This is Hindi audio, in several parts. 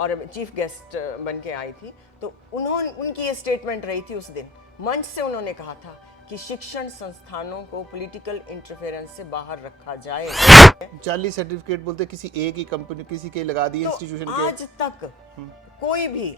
और चीफ गेस्ट बन के आई थी। तो उनकी ये स्टेटमेंट रही थी उस दिन, मंच से उन्होंने कहा था कि शिक्षण संस्थानों को पॉलिटिकल इंटरफेरेंस से बाहर रखा जाए। जाली सर्टिफिकेट बोलते किसी एक ही कंपनी किसी के लगा दिए, तो इंस्टीट्यूशन के। आज तक कोई भी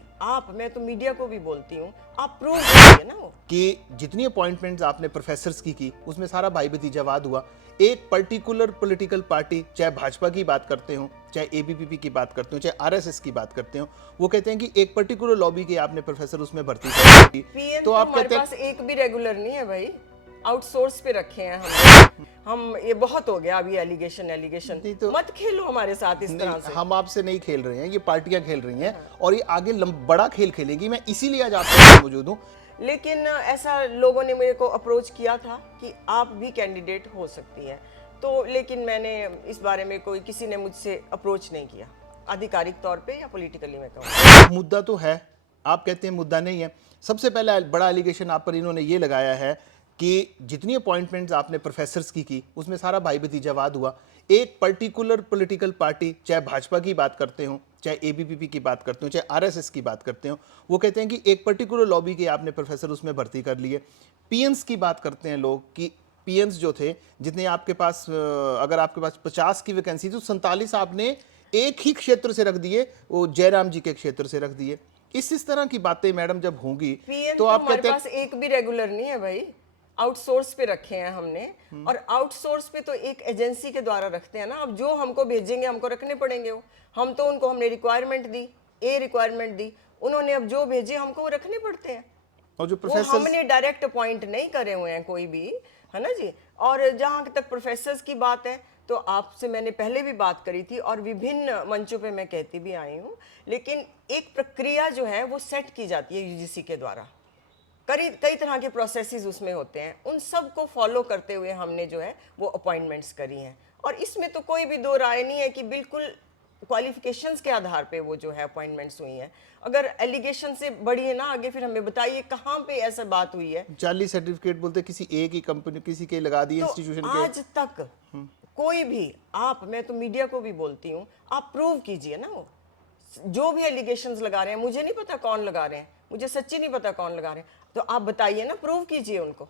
मैं तो मीडिया को भी बोलती हूँ, आप प्रूव कीजिए ना वो कि जितनी अपॉइंटमेंट्स आपने प्रोफेसर्स की उसमें सारा भाई भतीजावाद हुआ। एक पर्टिकुलर पॉलिटिकल पार्टी, चाहे भाजपा की बात करते हो, चाहे एबीवीपी की बात करते हो, चाहे आरएसएस की बात करते हो, वो कहते हैं कि एक पर्टिकुलर लॉबी के आपने प्रोफेसर उसमें भर्ती कर दी। तो आप हमारे कहते पास एक भी रेगुलर नहीं है भाई, आउटसोर्स पे रखे हैं हम ये बहुत हो गया अभी एलिगेशन तो मत खेलो हमारे साथ इस तरह से। हम आपसे नहीं खेल रहे हैं, ये पार्टियां खेल रही हैं और ये आगे बड़ा खेल खेलेगी। मैं इसीलिए आज आपके साथ मौजूद हूँ। लेकिन ऐसा लोगों ने मेरे को अप्रोच किया था कि आप भी कैंडिडेट हो सकती हैं, तो लेकिन मैंने इस बारे में किसी ने मुझसे अप्रोच नहीं किया आधिकारिक तौर पे या पॉलिटिकली मैं कहूँ। मुद्दा तो है, आप कहते हैं मुद्दा नहीं है। सबसे पहला बड़ा एलिगेशन आप पर इन्होंने ये लगाया है कि जितनी अपॉइंटमेंट्स आपने प्रोफेसर्स की उसमें सारा भाई भतीजावाद हुआ। एक पर्टिकुलर पॉलिटिकल पार्टी, चाहे भाजपा की बात करते हो, चाहे एबीवीपी की बात करते हो, चाहे आरएसएस की बात करते हो, वो कहते हैं कि एक पर्टिकुलर लॉबी के आपने प्रोफेसर उसमें भर्ती कर लिए। पीएन्स की बात करते हैं लोग कि पीएन्स जो थे, जितने आपके पास अगर आपके पास 50 की वैकेंसी तो 47 आपने एक ही क्षेत्र से रख दिए, वो जयराम जी के क्षेत्र से रख दिए। इस तरह की बातें मैडम जब होंगी तो आप कहते हैं, हमारे पास एक भी रेगुलर नहीं है भाई, आउटसोर्स पे रखे हैं हमने। और आउटसोर्स पे तो एक एजेंसी के द्वारा रखते हैं ना, अब जो हमको भेजेंगे हमको रखने पड़ेंगे वो। हम तो उनको हमने रिक्वायरमेंट दी, रिक्वायरमेंट दी, उन्होंने अब जो भेजे हमको वो रखने पड़ते हैं। और जो वो हमने डायरेक्ट अपॉइंट नहीं करे हुए हैं कोई भी, है ना जी। और जहां तक प्रोफेसर्स की बात है तो आपसे मैंने पहले भी बात करी थी और विभिन्न मंचों पे मैं कहती भी आई हूँ, लेकिन एक प्रक्रिया जो है वो सेट की जाती है यूजीसी के द्वारा। कई तरह के प्रोसेसेस उसमें होते हैं, उन सब को फॉलो करते हुए हमने जो है वो अपॉइंटमेंट्स करी हैं। और इसमें तो कोई भी दो राय नहीं है कि बिल्कुल क्वालिफिकेशंस के आधार पे वो जो है अपॉइंटमेंट्स हुई हैं। अगर एलिगेशन से बढ़ी है ना आगे, फिर हमें बताइए कहाँ पे ऐसा बात हुई है। जाली सर्टिफिकेट बोलते किसी एक ही कंपनी किसी के लगा दिए, तो इंस्टीट्यूशन के। आज तक कोई भी मैं तो मीडिया को भी बोलती हूँ, आप प्रूव कीजिए ना वो जो भी एलिगेशंस लगा रहे हैं। मुझे नहीं पता कौन लगा रहे हैं, मुझे सच्ची नहीं पता कौन लगा रहे हैं, तो आप बताइए ना, प्रूव कीजिए उनको।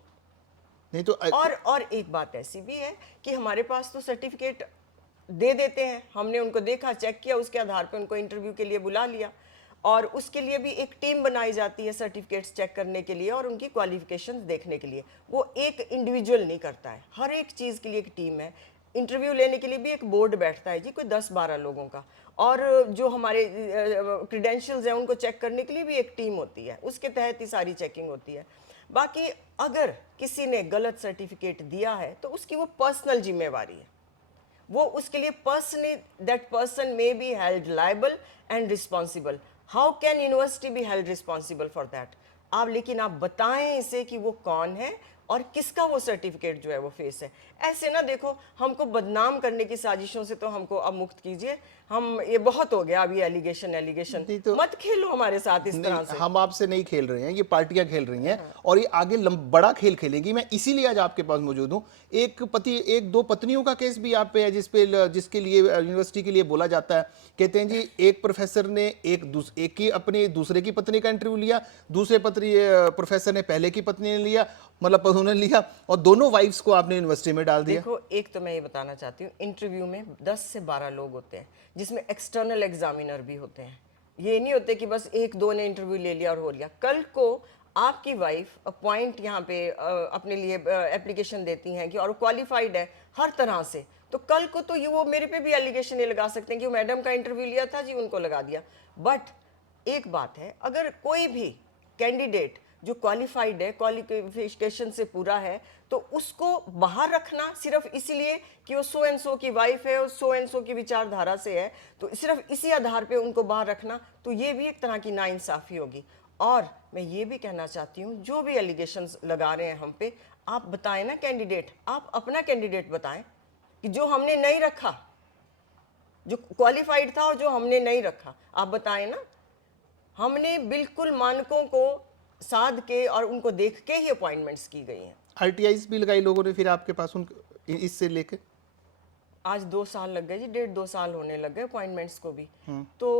नहीं तो और एक बात ऐसी भी है कि हमारे पास तो सर्टिफिकेट दे देते हैं, हमने उनको देखा, चेक किया, उसके आधार पर उनको इंटरव्यू के लिए बुला लिया। और उसके लिए भी एक टीम बनाई जाती है सर्टिफिकेट्स चेक करने के लिए और उनकी क्वालिफिकेशंस देखने के लिए। वो एक इंडिविजुअल नहीं करता है, हर एक चीज़ के लिए एक टीम है। इंटरव्यू लेने के लिए भी एक बोर्ड बैठता है जी, कोई 10-12 लोगों का। और जो हमारे क्रीडेंशियल्स हैं उनको चेक करने के लिए भी एक टीम होती है, उसके तहत ही सारी चेकिंग होती है। बाकी अगर किसी ने गलत सर्टिफिकेट दिया है तो उसकी वो पर्सनल जिम्मेवारी है, वो उसके लिए personally that person may be held liable and responsible. How can university be held responsible for that? आप लेकिन आप बताएं इसे कि वो कौन है और किसका वो सर्टिफिकेट जो है वो फेस है। ऐसे ना देखो, हमको बदनाम करने की साजिशों से तो हमको अब मुक्त कीजिए। हम ये बहुत हो गया अभी एलिगेशन तो मत खेलो हमारे साथ इस तरह से। हम आपसे नहीं खेल रहे हैं, ये पार्टियां खेल रही हैं और ये आगे बड़ा खेल खेलेगी। मैं इसीलिए आज आपके पास मौजूद हूँ। एक दो पत्नियों का केस भी आप पे है जिसके लिए यूनिवर्सिटी के लिए बोला जाता है। कहते हैं जी एक प्रोफेसर ने एक की अपनी दूसरे की पत्नी का इंटरव्यू लिया, दूसरे प्रोफेसर ने पहले की पत्नी ने लिया, मतलब उन्होंने लिया, और दोनों वाइफ्स को आपने यूनिवर्सिटी में डाल दिया। देखो, एक तो मैं ये बताना चाहती हूँ, इंटरव्यू में 10 से 12 लोग होते हैं, जिसमें एक्सटर्नल एग्जामिनर भी होते हैं। ये नहीं होते कि बस एक दो ने इंटरव्यू ले लिया और हो लिया। कल को आपकी वाइफ अपॉइंट यहाँ पे अपने लिए एप्लीकेशन देती हैं कि और क्वालिफाइड है हर तरह से, तो कल को तो ये वो मेरे पे भी एलिगेशन ये लगा सकते हैं कि वो मैडम का इंटरव्यू लिया था जी, उनको लगा दिया। बट एक बात है, अगर कोई भी कैंडिडेट जो क्वालिफाइड है, क्वालिफिकेशन से पूरा है, तो उसको बाहर रखना सिर्फ इसीलिए कि वो सो एंड सो की वाइफ है और सो एंड सो की विचारधारा से है, तो सिर्फ इसी आधार पे उनको बाहर रखना, तो ये भी एक तरह की नाइंसाफी होगी। और मैं ये भी कहना चाहती हूँ, जो भी एलिगेशंस लगा रहे हैं हम पे, आप बताएं ना कैंडिडेट, आप अपना कैंडिडेट बताएं कि जो हमने नहीं रखा, जो क्वालिफाइड था और जो हमने नहीं रखा, आप बताएं ना। हमने बिल्कुल मानकों को साध के और उनको देख के ही अपॉइंटमेंट्स की गई हैं। आरटीआईज भी लगाई लोगों ने फिर आपके पास इससे लेके आज 2 साल लग गए जी, 1.5-2 साल होने लग गए अपॉइंटमेंट्स को भी। तो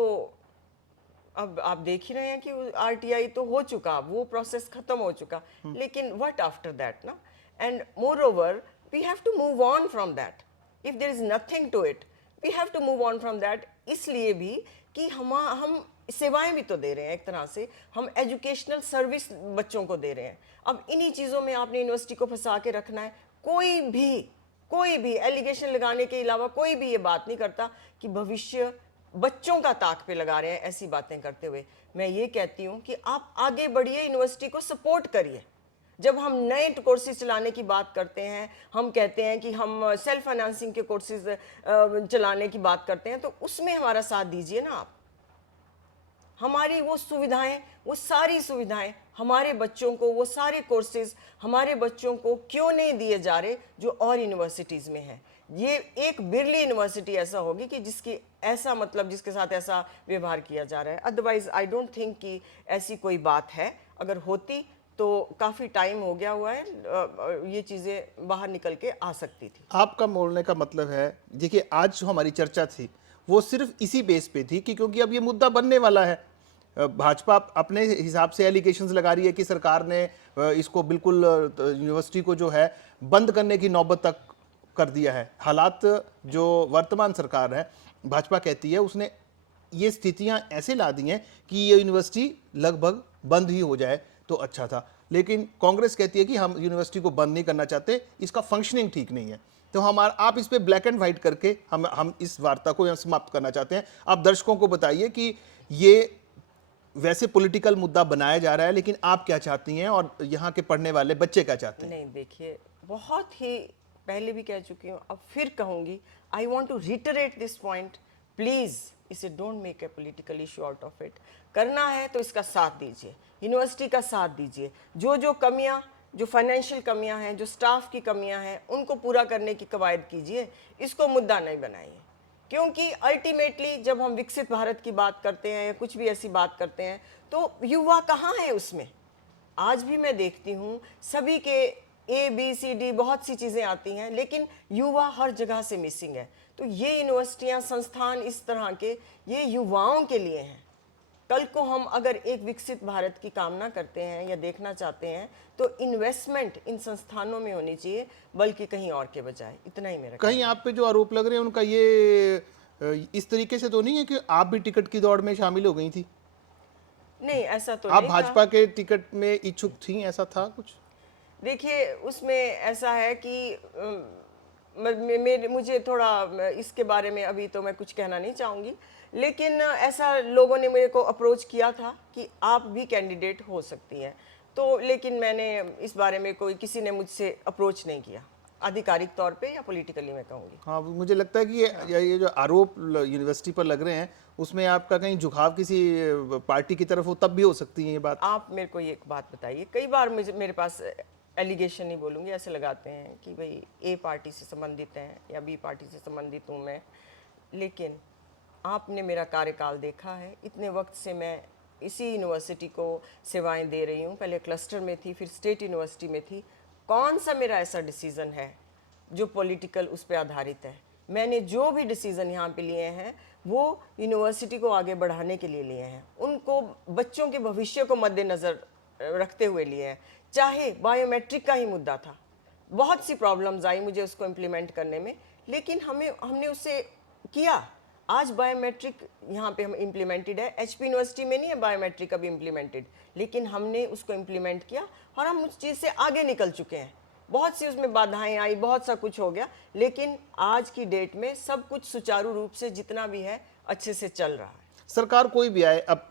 अब आप देख ही रहे हैं कि आरटीआई तो हो चुका, वो प्रोसेस खत्म हो चुका, लेकिन व्हाट आफ्टर दैट ना, and moreover we have to move on from that, if there is nothing to it we have to move on from that. इसलिए भी कि हम सेवाएं भी तो दे रहे हैं, एक तरह से हम एजुकेशनल सर्विस बच्चों को दे रहे हैं। अब इन्हीं चीज़ों में आपने यूनिवर्सिटी को फंसा के रखना है। कोई भी एलिगेशन लगाने के अलावा कोई भी ये बात नहीं करता कि भविष्य बच्चों का ताक पे लगा रहे हैं ऐसी बातें करते हुए। मैं ये कहती हूँ कि आप आगे बढ़िए, यूनिवर्सिटी को सपोर्ट करिए। जब हम नए कोर्सेज चलाने की बात करते हैं, हम कहते हैं कि हम सेल्फ फाइनेंसिंग के कोर्सेज चलाने की बात करते हैं, तो उसमें हमारा साथ दीजिए ना आप। हमारी वो सुविधाएं, वो सारी सुविधाएं हमारे बच्चों को, वो सारे कोर्सेज हमारे बच्चों को क्यों नहीं दिए जा रहे जो और यूनिवर्सिटीज़ में हैं। ये एक बिरली यूनिवर्सिटी ऐसा होगी कि जिसकी ऐसा मतलब जिसके साथ ऐसा व्यवहार किया जा रहा है। अदरवाइज आई डोंट थिंक कि ऐसी कोई बात है। अगर होती तो काफ़ी टाइम हो गया हुआ है, ये चीज़ें बाहर निकल के आ सकती थी। आपका बोलने का मतलब है, देखिए आज जो हमारी चर्चा थी वो सिर्फ इसी बेस पे थी कि क्योंकि अब ये मुद्दा बनने वाला है, भाजपा अपने हिसाब से एलिगेशंस लगा रही है कि सरकार ने इसको बिल्कुल यूनिवर्सिटी को जो है बंद करने की नौबत तक कर दिया है। हालात जो वर्तमान सरकार है, भाजपा कहती है उसने ये स्थितियां ऐसे ला दी हैं कि ये यूनिवर्सिटी लगभग बंद ही हो जाए तो अच्छा था, लेकिन कांग्रेस कहती है कि हम यूनिवर्सिटी को बंद नहीं करना चाहते, इसका फंक्शनिंग ठीक नहीं है। तो आप इस पे ब्लैक एंड व्हाइट करके हम इस वार्ता को यहाँ समाप्त करना चाहते हैं। आप दर्शकों को बताइए कि ये वैसे पॉलिटिकल मुद्दा बनाया जा रहा है, लेकिन आप क्या चाहती हैं और यहाँ के पढ़ने वाले बच्चे क्या चाहते हैं? नहीं, देखिए, बहुत ही पहले भी कह चुकी हूँ, अब फिर कहूँगी। I want to reiterate this point, please इसे don't make a political issue out of it. करना है तो इसका साथ दीजिए, यूनिवर्सिटी का साथ दीजिए। जो कमियाँ, जो फाइनेंशियल कमियाँ हैं, जो स्टाफ की कमियाँ हैं, उनको पूरा करने की कवायद कीजिए। इसको मुद्दा नहीं बनाइए, क्योंकि अल्टीमेटली जब हम विकसित भारत की बात करते हैं या कुछ भी ऐसी बात करते हैं, तो युवा कहाँ है उसमें। आज भी मैं देखती हूँ सभी के ABCD बहुत सी चीज़ें आती हैं, लेकिन युवा हर जगह से मिसिंग है। तो ये यूनिवर्सिटियाँ, संस्थान इस तरह के, ये युवाओं के लिए हैं। कल को हम अगर एक विकसित भारत की कामना करते हैं या देखना चाहते हैं, तो इन्वेस्टमेंट इन संस्थानों में होनी चाहिए, बल्कि कहीं और के बजाय। इतना ही मेरा कहीं आप पे जो आरोप लग रहे हैं उनका ये इस तरीके से तो नहीं है कि आप भी टिकट की दौड़ में शामिल हो गई थी? नहीं, ऐसा तो आप नहीं था। भाजपा के टिकट में इच्छुक थी, ऐसा था कुछ? देखिए, उसमें ऐसा है कि मुझे थोड़ा इसके बारे में अभी तो मैं कुछ कहना नहीं चाहूँगी, लेकिन ऐसा लोगों ने मेरे को अप्रोच किया था कि आप भी कैंडिडेट हो सकती हैं। तो लेकिन मैंने इस बारे में कोई, किसी ने मुझसे अप्रोच नहीं किया आधिकारिक तौर पे या पॉलिटिकली, मैं कहूँगी। हाँ, मुझे लगता है कि ये जो आरोप यूनिवर्सिटी पर लग रहे हैं उसमें आपका कहीं झुकाव किसी पार्टी की तरफ हो, तब भी हो सकती है ये बात। आप मेरे को ये एक बात बताइए, कई बार मेरे पास एलिगेशन नहीं बोलूँगी, ऐसे लगाते हैं कि भाई A पार्टी से संबंधित हैं या B पार्टी से संबंधित हूँ मैं, लेकिन आपने मेरा कार्यकाल देखा है। इतने वक्त से मैं इसी यूनिवर्सिटी को सेवाएं दे रही हूँ। पहले क्लस्टर में थी, फिर स्टेट यूनिवर्सिटी में थी। कौन सा मेरा ऐसा डिसीज़न है जो पॉलिटिकल उस पर आधारित है? मैंने जो भी डिसीज़न यहाँ पे लिए हैं वो यूनिवर्सिटी को आगे बढ़ाने के लिए लिए हैं, उनको बच्चों के भविष्य को मद्देनज़र रखते हुए लिए हैं। चाहे बायोमेट्रिक का ही मुद्दा था, बहुत सी प्रॉब्लम्स आई मुझे उसको इम्प्लीमेंट करने में, लेकिन हमने उसे किया। आज बायोमेट्रिक यहाँ पे हम इम्प्लीमेंटेड है। HP यूनिवर्सिटी में नहीं है बायोमेट्रिक अभी इम्प्लीमेंटेड, लेकिन हमने उसको इम्प्लीमेंट किया और हम उस चीज़ से आगे निकल चुके हैं। बहुत सी उसमें बाधाएं आई, बहुत सा कुछ हो गया, लेकिन आज की डेट में सब कुछ सुचारू रूप से जितना भी है अच्छे से चल रहा है। सरकार कोई भी आए, अब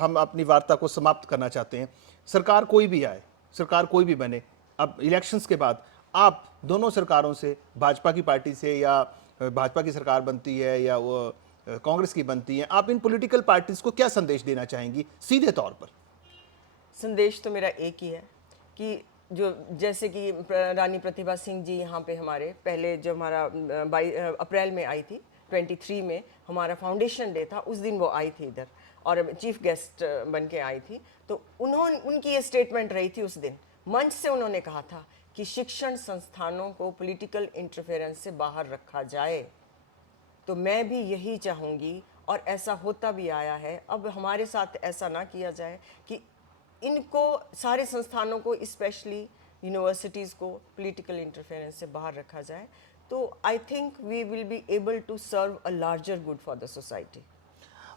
हम अपनी वार्ता को समाप्त करना चाहते हैं। सरकार कोई भी आए, सरकार कोई भी बने, अब इलेक्शंस के बाद आप दोनों सरकारों से, भाजपा की पार्टी से या भाजपा की सरकार बनती है या वो कांग्रेस की बनती है, आप इन पॉलिटिकल पार्टीज को क्या संदेश देना चाहेंगी सीधे तौर पर? संदेश तो मेरा एक ही है कि जो जैसे कि रानी प्रतिभा सिंह जी यहाँ पे हमारे पहले, जो हमारा अप्रैल में आई थी, 23 में हमारा फाउंडेशन डे था, उस दिन वो आई थी इधर और चीफ गेस्ट बन के आई थी। तो उनकी ये स्टेटमेंट रही थी उस दिन, मंच से उन्होंने कहा था कि शिक्षण संस्थानों को पॉलिटिकल इंटरफेरेंस से बाहर रखा जाए। तो मैं भी यही चाहूँगी और ऐसा होता भी आया है। अब हमारे साथ ऐसा ना किया जाए कि इनको सारे संस्थानों को, स्पेशली यूनिवर्सिटीज़ को, पॉलिटिकल इंटरफेरेंस से बाहर रखा जाए। तो I think we will be able to serve a larger good for the society.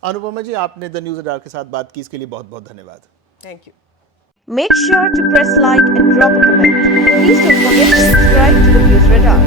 Anupama ji, आपने द न्यूज़ रडार के साथ बात की, इसके लिए बहुत बहुत धन्यवाद। Thank you. Make sure to press like and drop a comment. Please don't forget to subscribe to the News Radar.